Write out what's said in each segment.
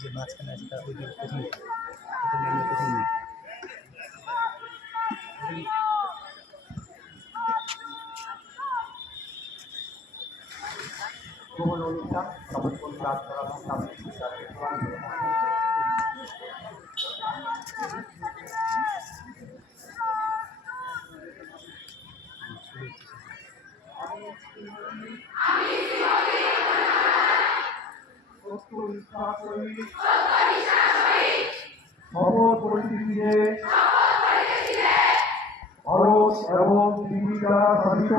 যে মাঝখানে আছে তার ওই যে প্রথম প্রথম অনুষ্ঠান সর্বক্ষণ কাজ করানো শপথ করিতেছি যে ভারত এবং পৃথিবী দ্বারা শাসিত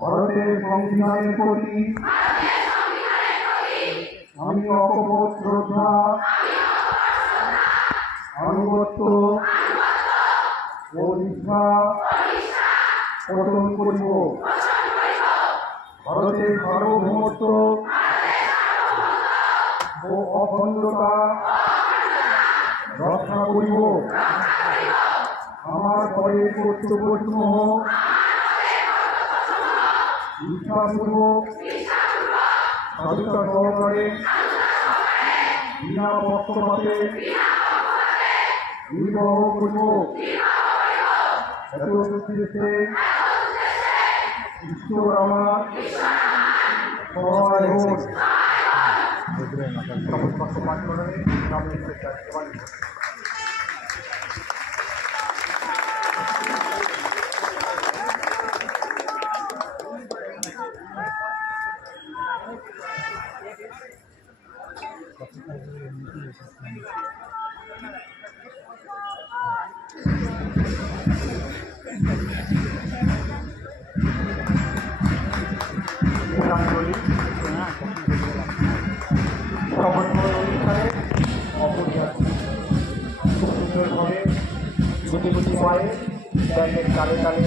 ভারতের সংবিধানের প্রতি আমি অকপট শ্রদ্ধা আনুগত্য ও নিষ্ঠা পোষণ করিব। ভারতের সার্বভৌমত্ব ও অখণ্ডতা রক্ষা করিব। আমার পরে কর্তব্যসমূহ নিষ্ঠাপূর্বক সাধুতা সহকারে বিনা পক্ষপাতে নির্বাহ করিব। এত উদ্দেশ্যে ঈশ্বর আমার সহায় হোক। কালে কালে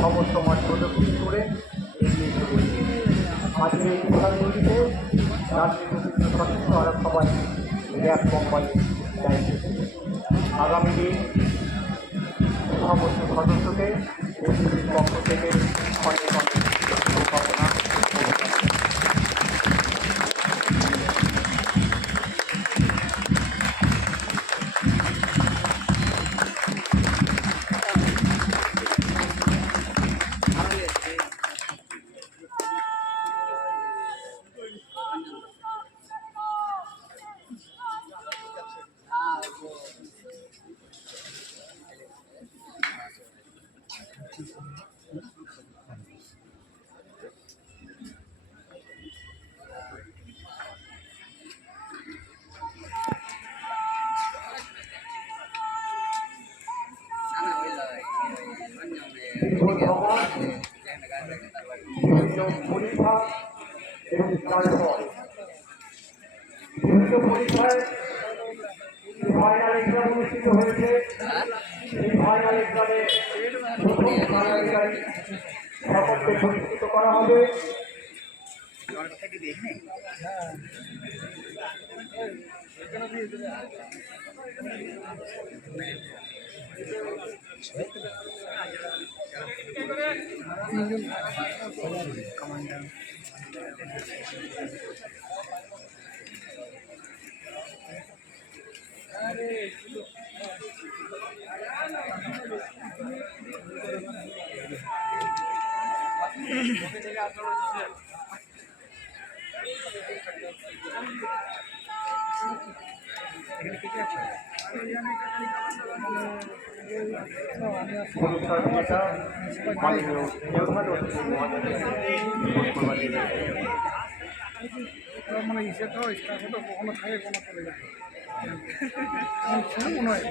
সমস্ত মাঠ প্রদক্ষিণ করে এগিয়ে চলেছে। আজকের এই প্রধানমন্ত্রীতে রাজনীতির সদস্য আর সবাই গ্যাস কোম্পানির দায়িত্ব। আগামী দিন সমস্ত সদস্যকে ওসিসির পক্ষ থেকে অনেক অনেক শুভকামনা। পরীক্ষা এবং বিভিন্ন পরীক্ষায় ফাইনাল এক্সাম অনুষ্ঠিত হয়েছে। এই ফাইনাল এক্সামে প্রথম ফাইনালিস্ট সকলকে পরিচিত করা হবে। মানে ইসেটাও স্টাফও কখনো থাকে কোনো চলে যায় মনে হয়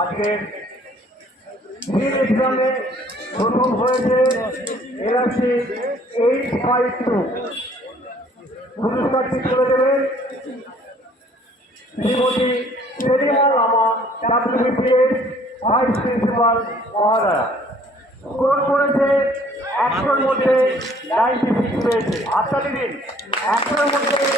আজকের এক্সামে প্রথম হয়েছে এরাশি 852 পুরস্কারটি তুলে দেবেন Shrimati Selima Lama WBPS vice principal মহাদয়া। স্কোর করেছে একশোর মধ্যে 96 পেয়েছে। হাততালি দিন। একশোর মধ্যে